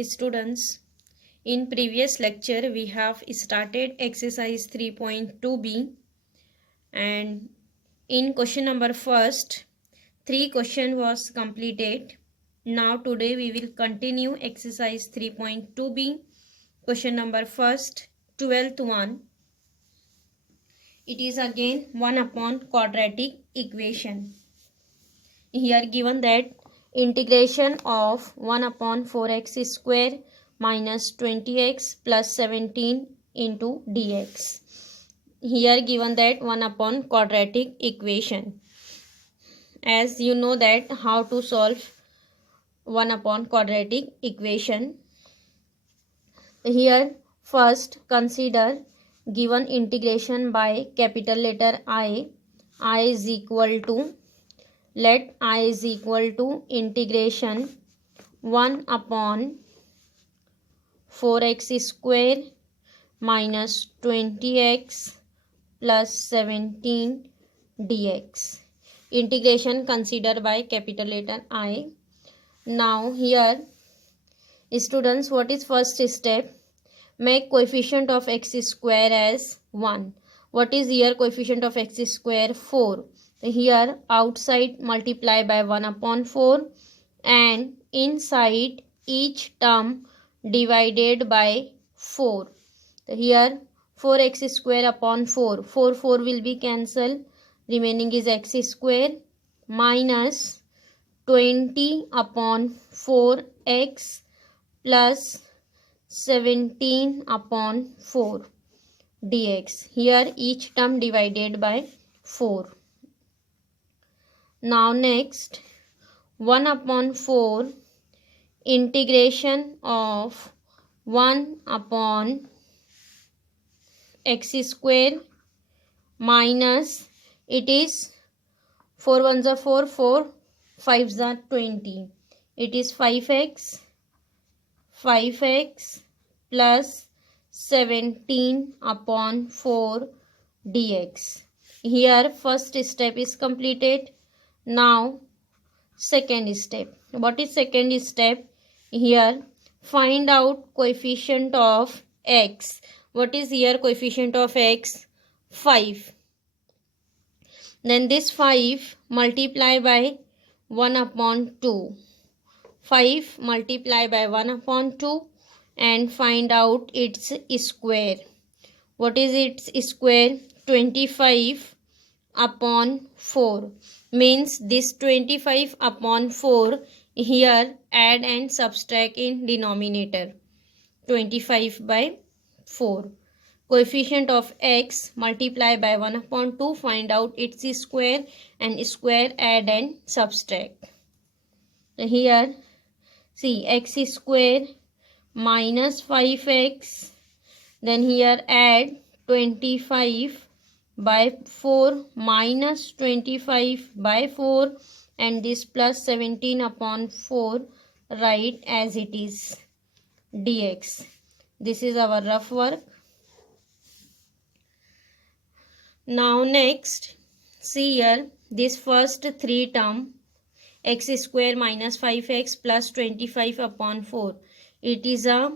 Students, in previous lecture we have started exercise 3.2b and in question number first 3 question was completed. Now today we will continue exercise 3.2b question number first 12th one. It is again 1 upon quadratic equation. Here given that integration of 1 upon 4x square minus 20x plus 17 into dx. Here given that 1 upon quadratic equation. As you know that how to solve 1 upon quadratic equation. Here first consider given integration by capital letter I is equal to, let I is equal to integration 1 upon 4x square minus 20x plus 17 dx. Integration considered by capital letter I. Now here students, what is first step? Make coefficient of x square as 1. What is here coefficient of x square? 4. Here outside multiply by 1 upon 4 and inside each term divided by 4. Here 4x square upon 4. 4 will be cancelled. Remaining is x square minus 20 upon 4x plus 17 upon 4 dx. Here each term divided by 4. Now next 1 upon 4 integration of 1 upon x square minus, it is 4 1s are 4, 4 5s are 20. It is 5x plus 17 upon 4 dx. Here first step is completed. Now second step. What is second step? Here find out coefficient of x. What is here coefficient of x? 5. Then this 5 multiply by 1 upon 2. 5 multiply by 1 upon 2 and find out its square. What is its square? 25 upon 4. Means this 25 upon 4 here add and subtract in denominator. 25 by 4. Coefficient of x multiply by 1 upon 2, find out its square and square add and subtract. Here see x square minus 5x, then here add 25 by 4 minus 25 by 4 and this plus 17 upon 4 write as it is dx. This is our rough work. Now next see here this first 3 term x square minus 5x plus 25 upon 4. It is a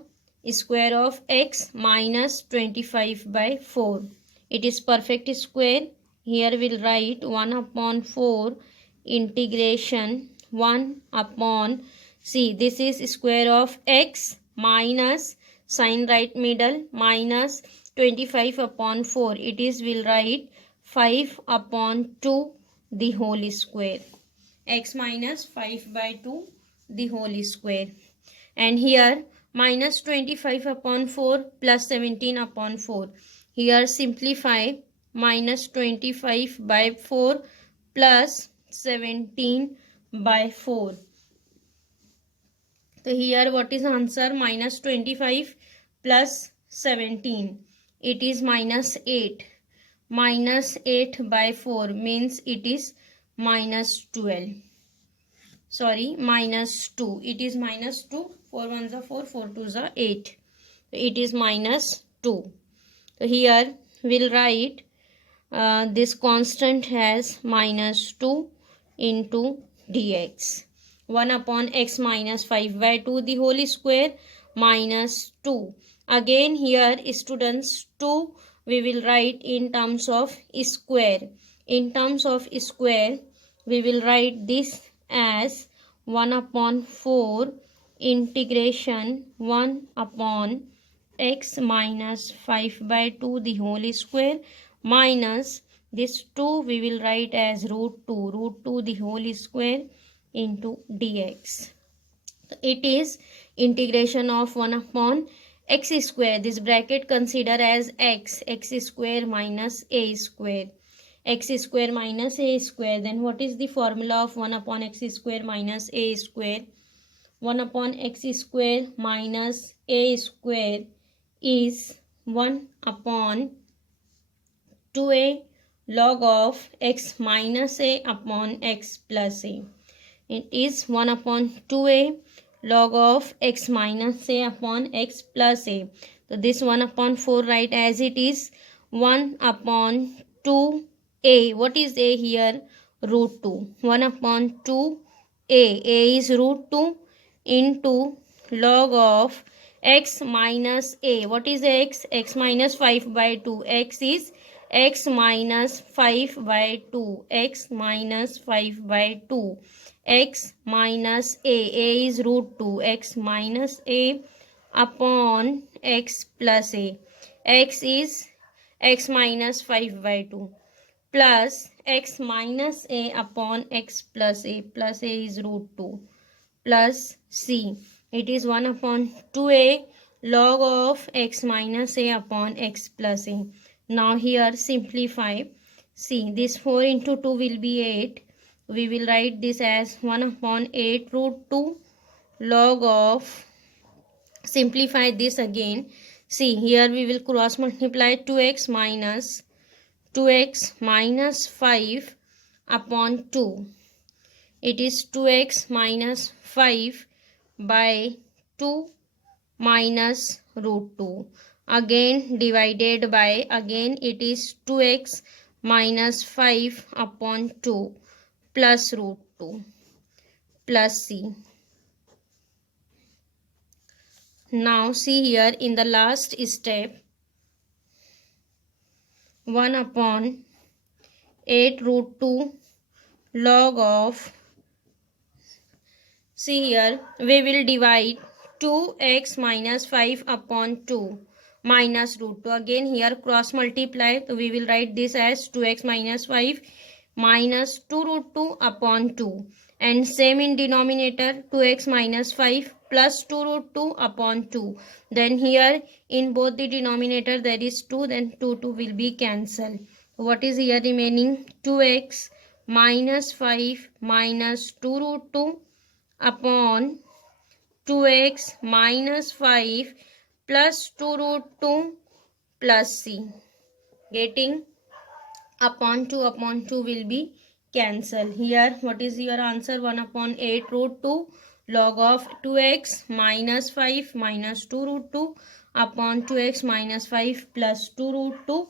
square of x minus 25 by 4. It is perfect square. Here we'll write 1 upon 4 integration 1 upon, see this is square of x minus sign right middle minus 25 upon 4. It is we'll write 5 upon 2 the whole square. X minus 5 by 2 the whole square. And here minus 25 upon 4 plus 17 upon 4. Here simplify minus 25 by 4 plus 17 by 4. So here what is answer? Minus 25 plus 17. It is minus 8. Minus 8 by 4 means it is minus 12. Sorry, minus 2. It is minus 2. 4 1s are 4, 4 2s are 8. It is minus 2. So here we'll write this constant has minus 2 into dx. 1 upon x minus 5 by 2 the whole square minus 2. Again here students 2 we will write in terms of square. In terms of square we will write this as 1 upon 4 integration 1 upon x minus 5 by 2 the whole square minus this 2 we will write as root 2 the whole square into dx. It is integration of 1 upon x square. This bracket consider as x square minus a square. X square minus a square. Then what is the formula of 1 upon x square minus a square? 1 upon x square minus a square is 1 upon 2a log of x minus a upon x plus a. It is 1 upon 2a log of x minus a upon x plus a. So this 1 upon 4 write as it is 1 upon 2a. What is a here? Root 2. 1 upon 2a. A is root 2 into log of x minus a. What is x? X minus 5 by 2. X is x minus 5 by 2. X minus 5 by 2. X minus a is root 2. X minus a upon x plus a. X is x minus 5 by 2 plus x minus a upon x plus a is root 2 plus c. It is 1 upon 2a log of x minus a upon x plus a. Now here simplify. See, this 4 into 2 will be 8. We will write this as 1 upon 8 root 2 log of, simplify this again. See, here we will cross multiply 2x minus 5 upon 2. It is 2x minus 5 by 2 minus root 2. Again divided by, again it is 2x minus 5 upon 2 plus root 2 plus c. Now see here in the last step 1 upon 8 root 2 log of, see here we will divide 2x minus 5 upon 2 minus root 2. Again here cross multiply, so we will write this as 2x minus 5 minus 2 root 2 upon 2, and same in denominator 2x minus 5 plus 2 root 2 upon 2. Then here in both the denominator there is 2, then 2 will be cancelled. What is here remaining? 2x minus 5 minus 2 root 2 upon 2x minus 5 plus 2 root 2 plus c. Getting upon 2 will be cancelled. Here what is your answer? 1 upon 8 root 2 log of 2x minus 5 minus 2 root 2 upon 2x minus 5 plus 2 root 2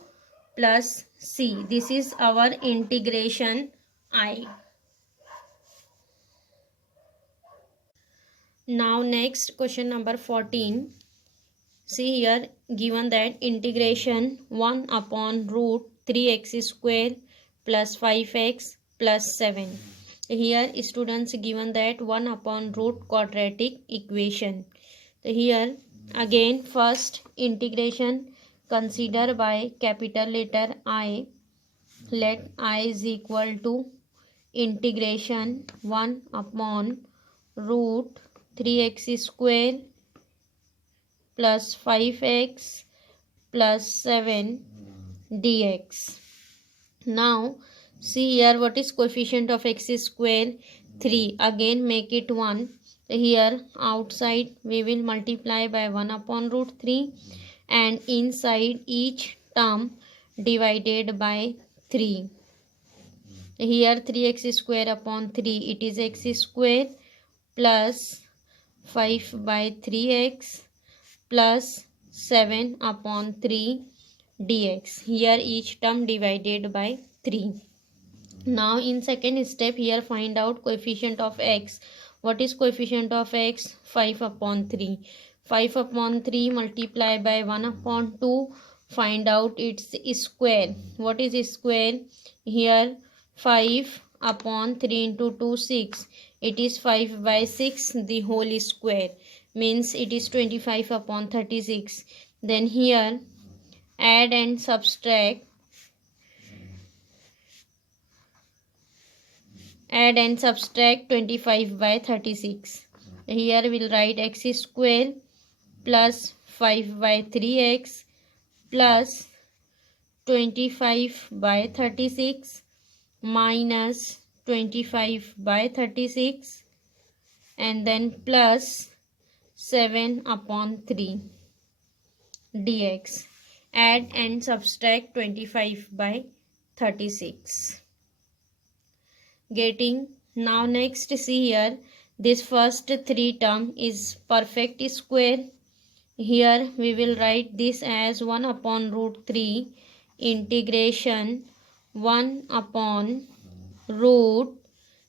plus c. This is our integration I. Now next question number 14. See here given that integration 1 upon root 3x square plus 5x plus 7. Here students given that 1 upon root quadratic equation. So here again first integration consider by capital letter I. Let I is equal to integration 1 upon root 3x square plus 5x plus 7 dx. Now see here what is coefficient of x square? 3. Again make it 1. Here outside we will multiply by 1 upon root 3 and inside each term divided by 3. Here 3x square upon 3, it is x square plus 5 by 3x plus 7 upon 3 dx. Here each term divided by 3. Now in second step here find out coefficient of x. What is coefficient of x? 5 upon 3. 5 upon 3 multiply by 1 upon 2. Find out its square. What is square? Here 5 upon 3 into 2, 6. It is 5 by 6, the whole square. Means it is 25 upon 36. Then here add and subtract. Add and subtract 25 by 36. Here we'll write x square plus 5 by 3x plus 25 by 36 minus 25 by 36 and then plus 7 upon 3 dx. Add and subtract 25 by 36. Getting. Now next see here, this first 3 term is perfect square. Here we will write this as 1 upon root 3 integration 1 upon root.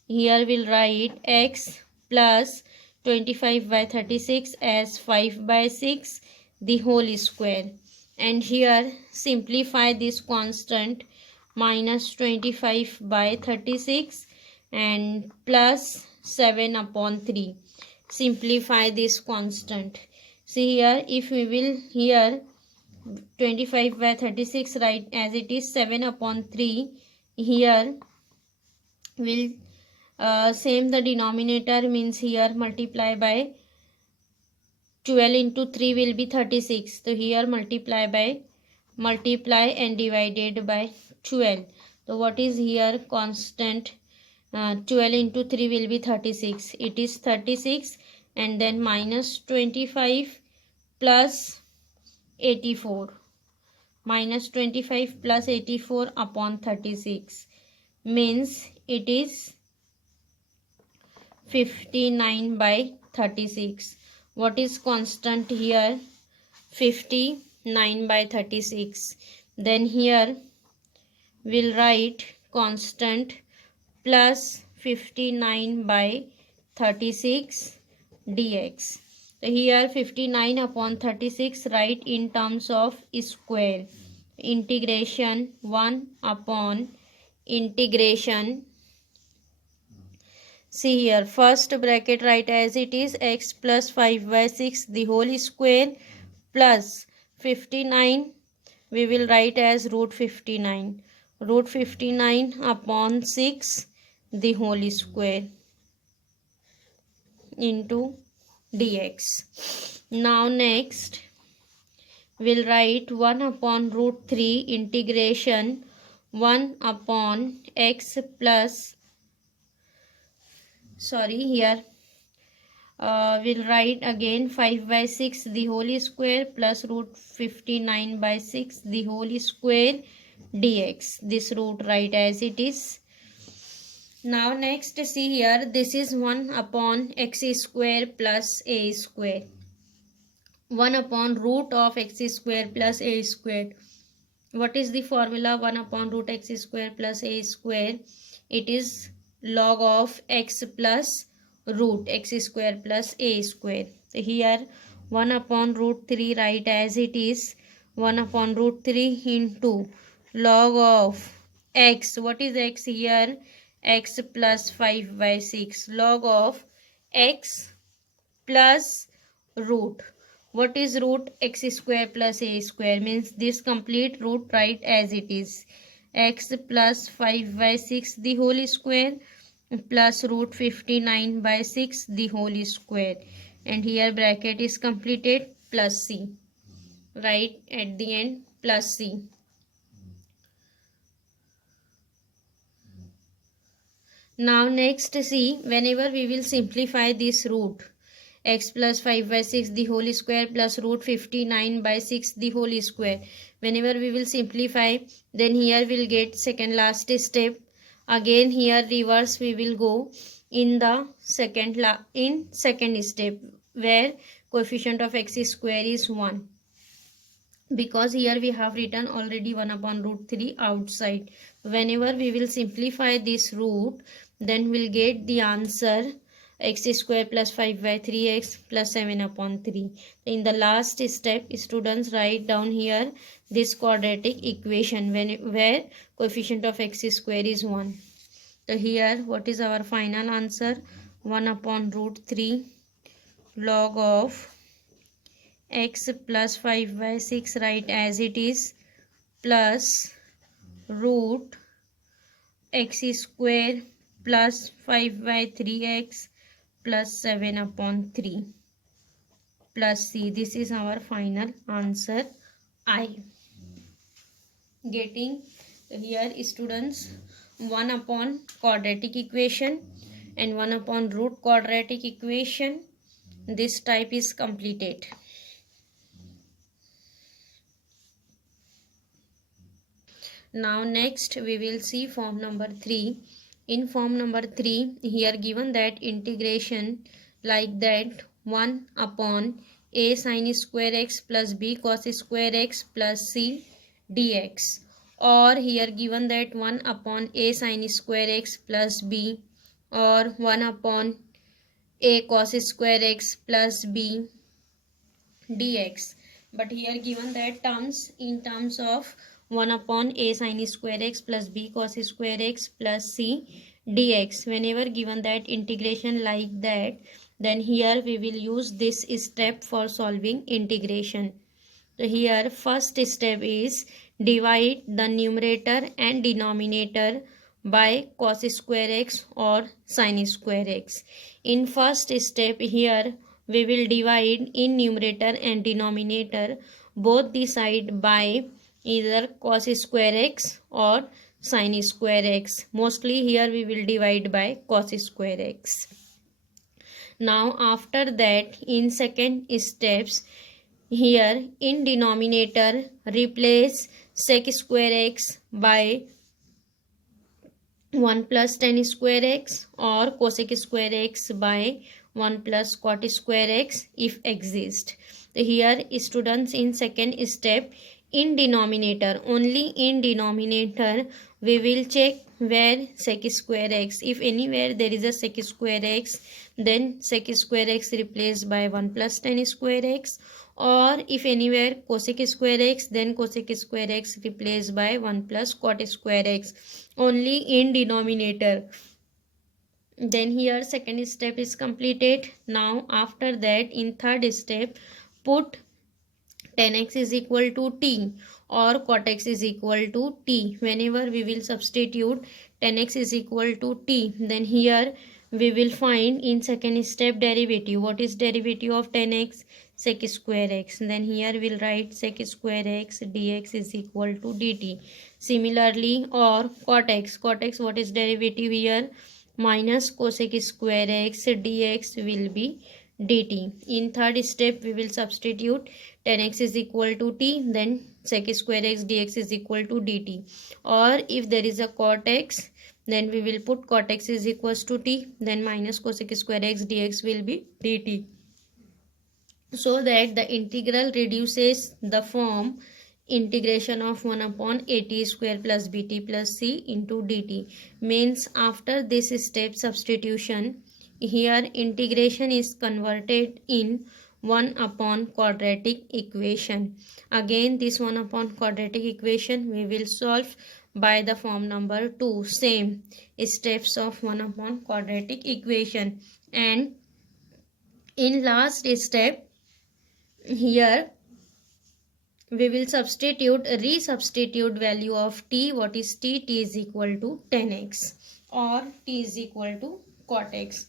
Here we'll write x plus 25 by 36 as 5 by 6, the whole square. And here simplify this constant, minus 25 by 36 and plus 7 upon 3. Simplify this constant. See here, if we will here 25 by 36 write as it is 7 upon 3. Here will same the denominator, means here multiply by 12 into 3 will be 36. So here multiply and divided by 12. So what is here constant? 12 into 3 will be 36. It is 36 and then minus 25 plus 84. Minus 25 plus 84 upon 36 means it is 59 by 36. What is constant here? 59 by 36. Then here we'll write constant plus 59 by 36 dx. So here 59 upon 36 write in terms of square. Integration 1 upon integration. See here, first bracket write as it is x plus 5 by 6 the whole square plus 59 we will write as root 59. Root 59 upon 6 the whole square into dx. Now next we'll write 1 upon root 3 integration 1 upon x plus here we'll write again 5 by 6 the whole square plus root 59 by 6 the whole square dx. This root write as it is. Now next see here, this is 1 upon x square plus a square. 1 upon root of x square plus a square. What is the formula? 1 upon root x square plus a square. It is log of x plus root x square plus a square. So here 1 upon root 3 write as it is. 1 upon root 3 into log of x. What is x here? X plus 5 by 6. Log of x plus root. What is root? X square plus a square, means this complete root write as it is. X plus 5 by 6 the whole square plus root 59 by 6 the whole square. And here bracket is completed plus c. Write at the end plus c. Now next see, whenever we will simplify this root, x plus 5 by 6 the whole square plus root 59 by 6 the whole square. Whenever we will simplify, then here we'll get second last step. Again here reverse we will go in the second step, where coefficient of x square is 1. Because here we have written already 1 upon root 3 outside. Whenever we will simplify this root, then we'll get the answer x square plus 5 by 3x plus 7 upon 3. In the last step, students write down here this quadratic equation where coefficient of x square is 1. So here what is our final answer? 1 upon root 3 log of x plus 5 by 6, write as it is, plus root x square plus 5 by 3x plus 7 upon 3 plus c. This is our final answer I. Getting here students, 1 upon quadratic equation and 1 upon root quadratic equation. This type is completed. Now next we will see form number 3. In form number 3, here given that integration like that 1 upon a sin square x plus b cos square x plus c dx, or here given that 1 upon a sin square x plus b, or 1 upon a cos square x plus b dx. But here given that terms in terms of 1 upon a sin square x plus b cos square x plus c dx. Whenever given that integration like that, then here we will use this step for solving integration. So here first step is divide the numerator and denominator by cos square x or sin square x. In first step here we will divide in numerator and denominator both the side by either cos square x or sin square x. Mostly here we will divide by cos square x. Now after that, in second steps, here in denominator replace sec square x by 1 plus tan square x or cosec square x by 1 plus cot square x if exist. Here students, in second step, in denominator, only in denominator we will check where sec square x. If anywhere there is a sec square x, then sec square x replaced by 1 plus tan square x, or if anywhere cosec square x, then cosec square x replaced by 1 plus cot square x. Only in denominator. Then here second step is completed. Now after that, in third step, put tan x is equal to t or cot x is equal to t. Whenever we will substitute tan x is equal to t, then here we will find in second step derivative. What is derivative of tan x? Sec square x. Then here we will write sec square x dx is equal to dt. Similarly, or cot x. Cot x, what is derivative here? Minus cosec square x dx will be dt. In third step we will substitute tan x is equal to t, then sec square x dx is equal to dt. Or if there is a cot x, then we will put cot x is equals to t, then minus cosec square x dx will be dt. So that the integral reduces the form integration of 1 upon at square plus bt plus c into dt. Means after this step substitution, here integration is converted in 1 upon quadratic equation. Again this 1 upon quadratic equation we will solve by the form number 2. Same steps of 1 upon quadratic equation. And in last step, here we will resubstitute value of t. What is t? T is equal to tan x or t is equal to cot x.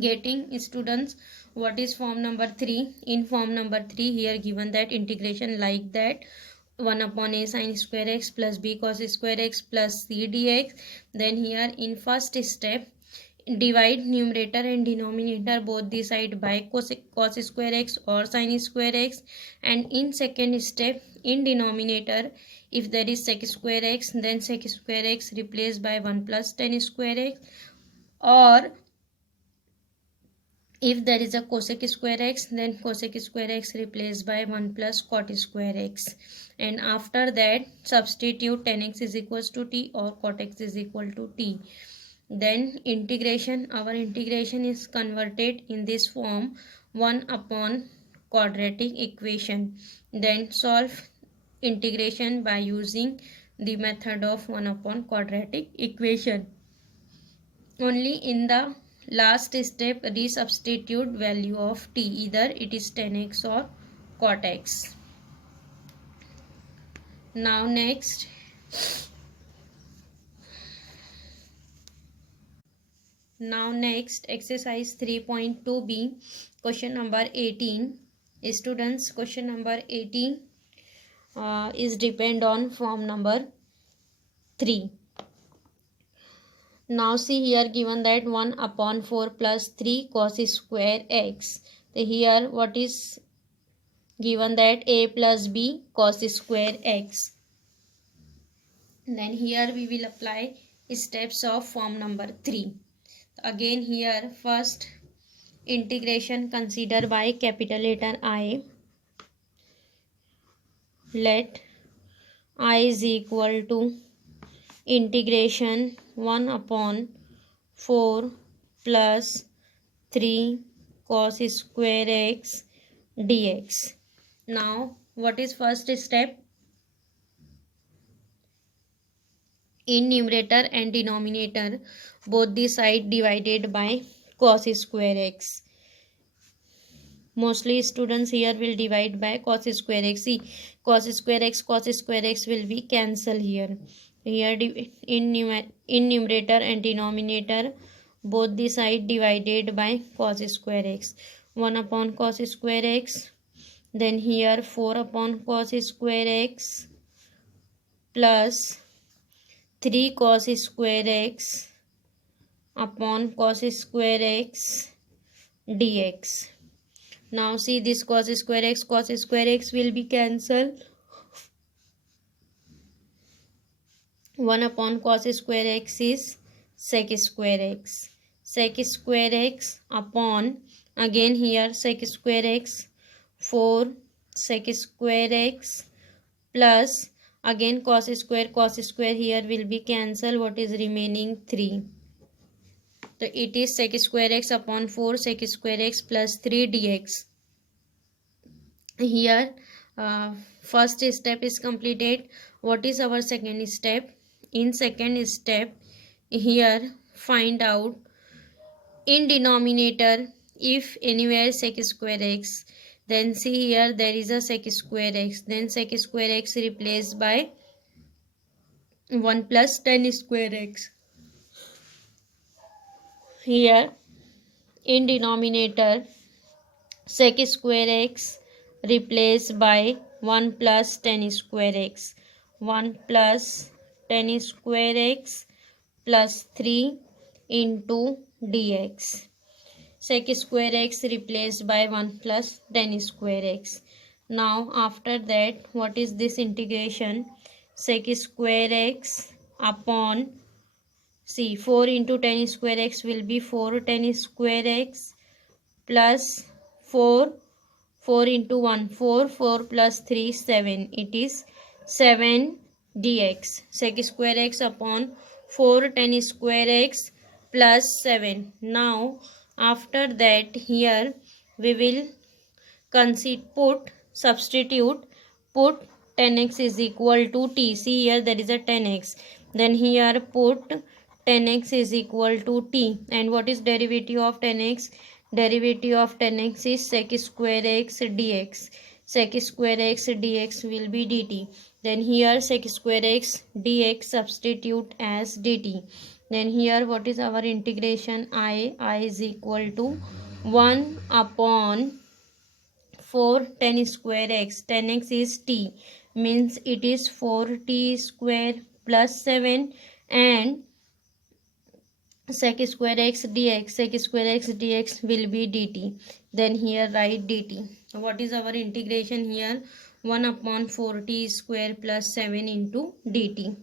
Getting students, what is form number 3? In form number 3, here given that integration like that 1 upon a sin square x plus b cos square x plus c dx. Then here in first step, divide numerator and denominator both the side by cos square x or sin square x. And in second step, in denominator, if there is sec square x, then sec square x replaced by 1 plus tan square x, or if there is a cosec square x, then cosec square x replaced by 1 plus cot square x. And after that substitute tan x is equals to t or cot x is equal to t. Then integration, our integration is converted in this form 1 upon quadratic equation. Then solve integration by using the method of 1 upon quadratic equation. Only in the last step resubstitute value of t, either it is 10x or cot x. Now next exercise 3.2b, question number 18. Students, question number 18 is depend on form number 3. Now see here, given that 1 upon 4 plus 3 cos square x. So here what is given, that a plus b cos square x. Then here we will apply steps of form number 3. Again here first integration consider by capital letter I. Let I is equal to integration 1 upon 4 plus 3 cos square x dx. Now what is first step? In numerator and denominator both the side divided by cos square x. Mostly students here will divide by cos square x. See, cos square x will be cancel here. Here in numerator and denominator both the side divided by cos square x. 1 upon cos square x. Then here 4 upon cos square x plus 3 cos square x upon cos square x dx. Now see, this cos square x will be cancelled. 1 upon cos square x is sec square x. Sec square x upon, again here sec square x, 4 sec square x plus again cos square here will be cancelled. What is remaining? 3. So it is sec square x upon 4 sec square x plus 3 dx. Here first step is completed. What is our second step? In second step here find out in denominator if anywhere sec square x, then see here there is a sec square x, then sec square x replaced by 1 plus tan square x. Here in denominator sec square x replaced by 1 plus tan square x. 1 plus tan square x plus 3 into dx. Sec square x replaced by 1 plus tan square x. Now after that what is this integration? Sec square x upon, see, 4 into tan square x will be 4 tan square x plus 4 into 1 4 plus 3 7, it is 7 dx. Sec square x upon 4 tan square x plus 7. Now after that here we will substitute put 10x is equal to t. See here there is a 10x, then here put 10x is equal to t. And what is derivative of 10x? Derivative of 10x is sec square x dx. Sec square x dx will be dt. Then here sec square x dx substitute as dt. Then here what is our integration? I is equal to 1 upon 4 tan square x. Tan x is t, means it is 4t square plus 7, and sec square x dx. Sec square x dx will be dt. Then here write dt. What is our integration here? 1 upon 4t square plus 7 into dt.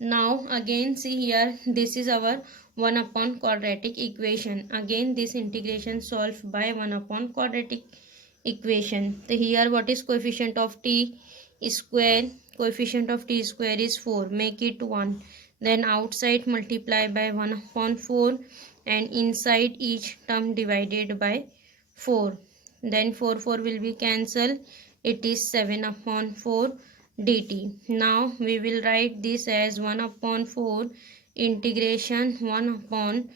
Now again see here, this is our 1 upon quadratic equation. Again this integration solved by 1 upon quadratic equation. So here what is coefficient of t square? Coefficient of t square is 4. Make it 1. Then outside multiply by 1 upon 4 and inside each term divided by 4. Then 4 will be cancelled. It is 7 upon 4 dt. Now we will write this as 1 upon 4 integration 1 upon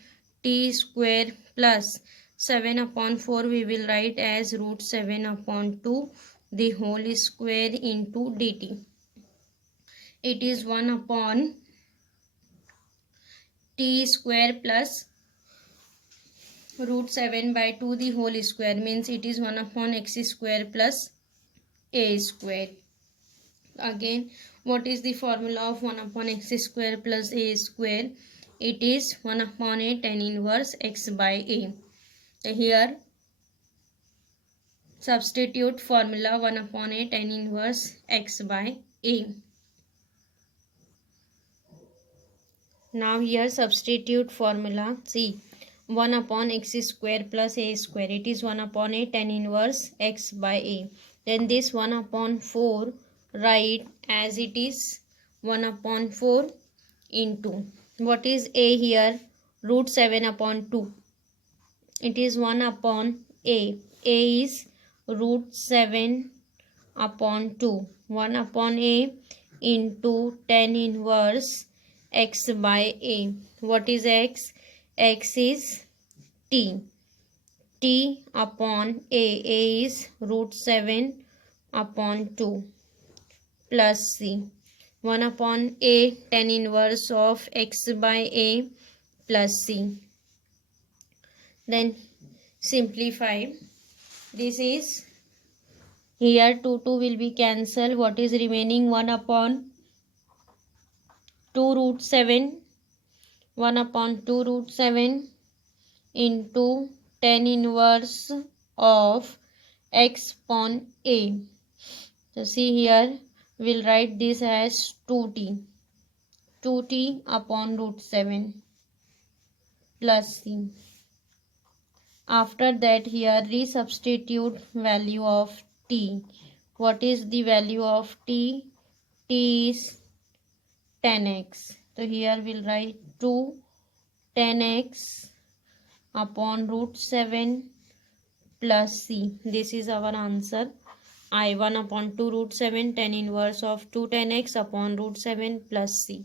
t square plus 7 upon 4 we will write as root 7 upon 2 the whole square into dt. It is 1 upon t square plus root 7 by 2 the whole square, means it is 1 upon x square plus a square. Again, what is the formula of 1 upon x square plus a square? It is 1 upon a tan inverse x by a. So here substitute formula 1 upon a tan inverse x by a. Now here substitute formula. See, 1 upon x square plus a square. It is 1 upon a tan inverse x by a. Then this 1 upon 4 write as it is 1 upon 4 into. What is a here? Root 7 upon 2. It is 1 upon a. A is root 7 upon 2. 1 upon a into tan inverse x by a. What is x? X is t. T upon a. A is root 7 upon 2 plus c. 1 upon a tan inverse of x by a plus c. Then simplify. This is here 2 will be cancelled. What is remaining? 1 upon 2 root 7. 1 upon 2 root 7 into tan inverse of x upon a. So see here, we'll write this as 2t. 2t upon root 7 plus c. After that here resubstitute value of t. What is the value of t? T is 10x. So here we'll write 2 10x upon root 7 plus c. This is our answer. I 1 upon 2 root 7 tan inverse of 2 10x upon root 7 plus c.